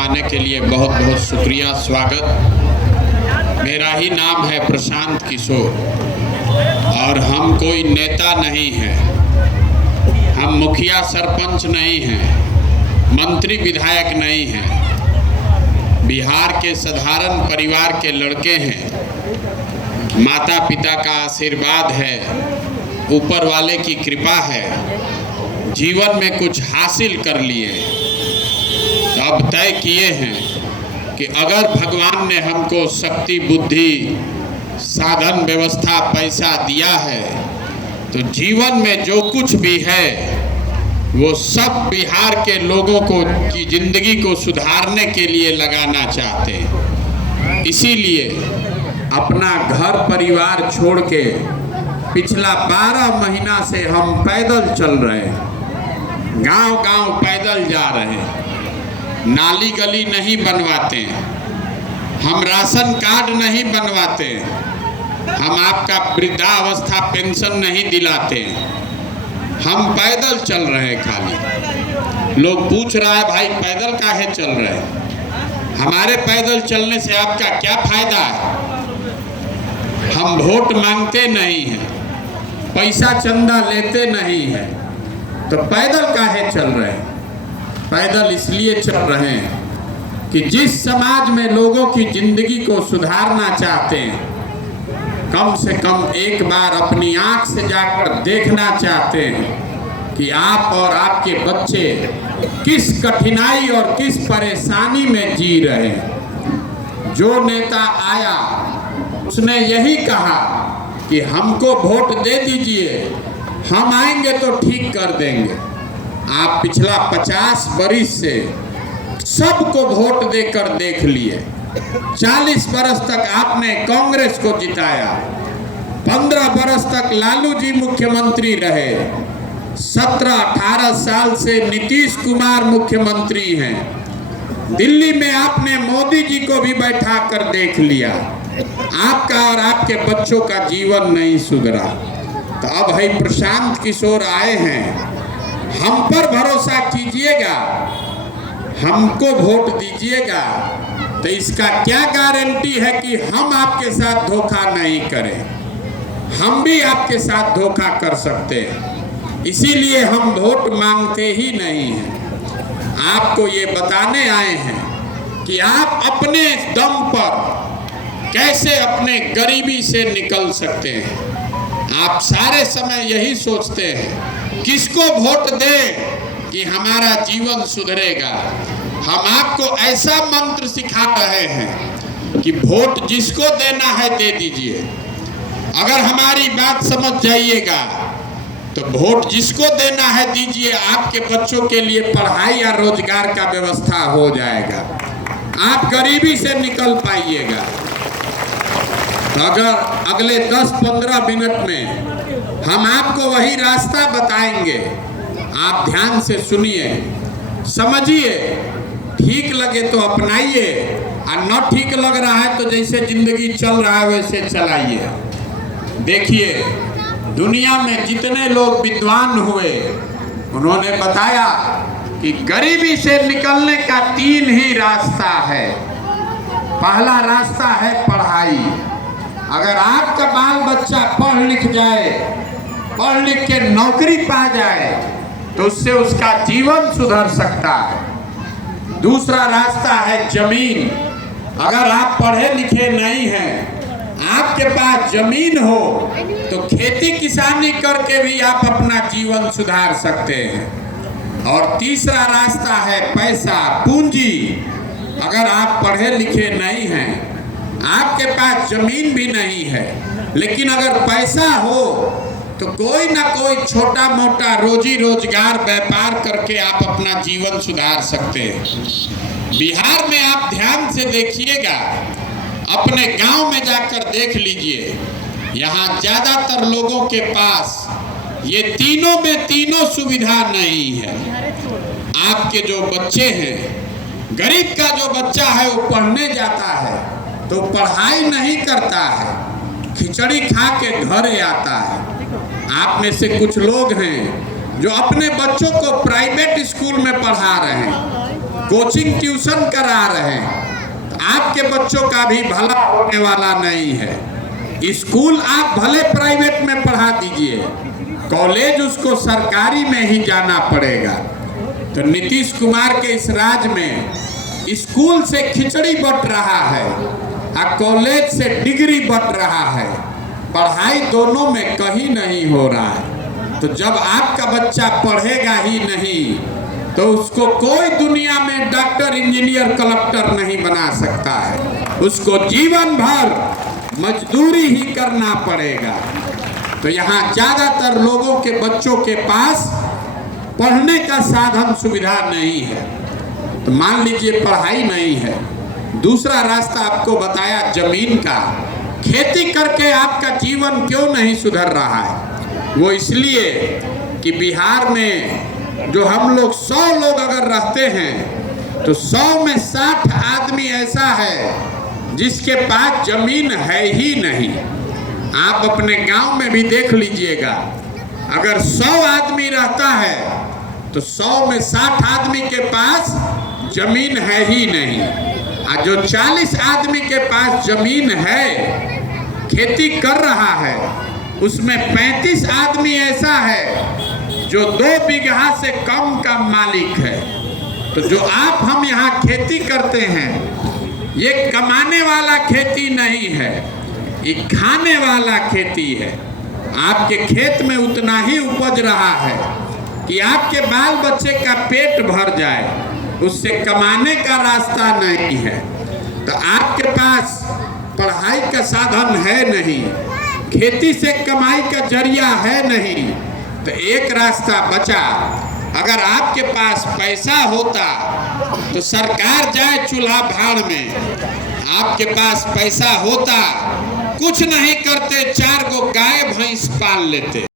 आने के लिए बहुत बहुत शुक्रिया, स्वागत। मेरा ही नाम है प्रशांत किशोर और हम कोई नेता नहीं हैं, हम मुखिया सरपंच नहीं हैं, मंत्री विधायक नहीं हैं, बिहार के साधारण परिवार के लड़के हैं। माता पिता का आशीर्वाद है, ऊपर वाले की कृपा है, जीवन में कुछ हासिल कर लिए। अब तय किए हैं कि अगर भगवान ने हमको शक्ति, बुद्धि, साधन, व्यवस्था, पैसा दिया है तो जीवन में जो कुछ भी है वो सब बिहार के लोगों को की जिंदगी को सुधारने के लिए लगाना चाहते हैं। इसीलिए अपना घर परिवार छोड़ के पिछला 12 महीना से हम पैदल चल रहे हैं, गांव-गांव पैदल जा रहे हैं। नाली गली नहीं बनवाते हैं, हम राशन कार्ड नहीं बनवाते हैं, हम आपका वृद्धावस्था पेंशन नहीं दिलाते हैं, हम पैदल चल रहे हैं। खाली लोग पूछ रहा है भाई पैदल काहे चल रहे हैं? हमारे पैदल चलने से आपका क्या फायदा है? हम वोट मांगते नहीं हैं, पैसा चंदा लेते नहीं हैं, तो पैदल काहे चल रहे हैं? पैदल इसलिए चल रहे हैं कि जिस समाज में लोगों की जिंदगी को सुधारना चाहते हैं, कम से कम एक बार अपनी आंख से जाकर देखना चाहते हैं कि आप और आपके बच्चे किस कठिनाई और किस परेशानी में जी रहे हैं। जो नेता आया उसने यही कहा कि हमको वोट दे दीजिए, हम आएंगे तो ठीक कर देंगे। आप पिछला 50 बरिस से सबको वोट देकर देख लिए। 40 बरस तक आपने कांग्रेस को जिताया, 15 बरस तक लालू जी मुख्यमंत्री रहे, 17-18 साल से नीतीश कुमार मुख्यमंत्री हैं। दिल्ली में आपने मोदी जी को भी बैठा कर देख लिया। आपका और आपके बच्चों का जीवन नहीं सुधरा। तो अब भाई प्रशांत किशोर आए हैं, हम पर भरोसा कीजिएगा, हमको वोट दीजिएगा, तो इसका क्या गारंटी है कि हम आपके साथ धोखा नहीं करें? हम भी आपके साथ धोखा कर सकते हैं, इसीलिए हम वोट मांगते ही नहीं हैं। आपको ये बताने आए हैं कि आप अपने दम पर कैसे अपने गरीबी से निकल सकते हैं। आप सारे समय यही सोचते हैं किसको वोट दें कि हमारा जीवन सुधरेगा। हम आपको ऐसा मंत्र सिखा रहे हैं कि वोट जिसको देना है दे दीजिए। अगर हमारी बात समझ जाइएगा तो वोट जिसको देना है दीजिए, आपके बच्चों के लिए पढ़ाई या रोजगार का व्यवस्था हो जाएगा, आप गरीबी से निकल पाइएगा। तो अगर अगले 10-15 मिनट में हम आपको वही रास्ता बताएंगे, आप ध्यान से सुनिए, समझिए, ठीक लगे तो अपनाइए, और न ठीक लग रहा है तो जैसे जिंदगी चल रहा है वैसे चलाइए। देखिए, दुनिया में जितने लोग विद्वान हुए उन्होंने बताया कि गरीबी से निकलने का 3 ही रास्ता है। पहला रास्ता है पढ़ाई। अगर आपका बाल बच्चा पढ़ लिख जाए, पढ़ लिख के नौकरी पा जाए, तो उससे उसका जीवन सुधर सकता है। दूसरा रास्ता है जमीन। अगर आप पढ़े लिखे नहीं हैं, आपके पास जमीन हो तो खेती किसानी करके भी आप अपना जीवन सुधार सकते हैं। और तीसरा रास्ता है पैसा, पूंजी। अगर आप पढ़े लिखे नहीं हैं, आपके पास जमीन भी नहीं है, लेकिन अगर पैसा हो तो कोई ना कोई छोटा मोटा रोजी रोजगार व्यापार करके आप अपना जीवन सुधार सकते हैं। बिहार में आप ध्यान से देखिएगा, अपने गांव में जाकर देख लीजिए, यहाँ ज्यादातर लोगों के पास ये तीनों में तीनों सुविधा नहीं है। आपके जो बच्चे हैं, गरीब का जो बच्चा है वो पढ़ने जाता है तो पढ़ाई नहीं करता है, खिचड़ी खा के घर आता है। आप में से कुछ लोग हैं जो अपने बच्चों को प्राइवेट स्कूल में पढ़ा रहे हैं, कोचिंग ट्यूशन करा रहे हैं, आपके बच्चों का भी भला होने वाला नहीं है। स्कूल आप भले प्राइवेट में पढ़ा दीजिए, कॉलेज उसको सरकारी में ही जाना पड़ेगा। तो नीतीश कुमार के इस राज में स्कूल से खिचड़ी बट रहा है और कॉलेज से डिग्री बट रहा है, पढ़ाई दोनों में कहीं नहीं हो रहा है। तो जब आपका बच्चा पढ़ेगा ही नहीं तो उसको कोई दुनिया में डॉक्टर, इंजीनियर, कलेक्टर नहीं बना सकता है, उसको जीवन भर मजदूरी ही करना पड़ेगा। तो यहाँ ज़्यादातर लोगों के बच्चों के पास पढ़ने का साधन सुविधा नहीं है। तो मान लीजिए पढ़ाई नहीं है, दूसरा रास्ता आपको बताया जमीन का। खेती करके आपका जीवन क्यों नहीं सुधर रहा है? वो इसलिए कि बिहार में जो हम लोग 100 लोग अगर रहते हैं तो 100 में 60 आदमी ऐसा है जिसके पास जमीन है ही नहीं। आप अपने गांव में भी देख लीजिएगा, अगर 100 आदमी रहता है तो 100 में 60 आदमी के पास जमीन है ही नहीं। और जो 40 आदमी के पास जमीन है, खेती कर रहा है, उसमें 35 आदमी ऐसा है जो 2 बीघा से कम का मालिक है। तो जो आप हम यहाँ खेती करते हैं, ये कमाने वाला खेती नहीं है, ये खाने वाला खेती है। आपके खेत में उतना ही उपज रहा है कि आपके बाल बच्चे का पेट भर जाए, उससे कमाने का रास्ता नहीं है। तो आपके पास पढ़ाई का साधन है नहीं, खेती से कमाई का जरिया है नहीं, तो एक रास्ता बचा। अगर आपके पास पैसा होता तो सरकार जाए चूल्हा भाड़ में, आपके पास पैसा होता कुछ नहीं करते, 4 गो गाय भैंस पाल लेते।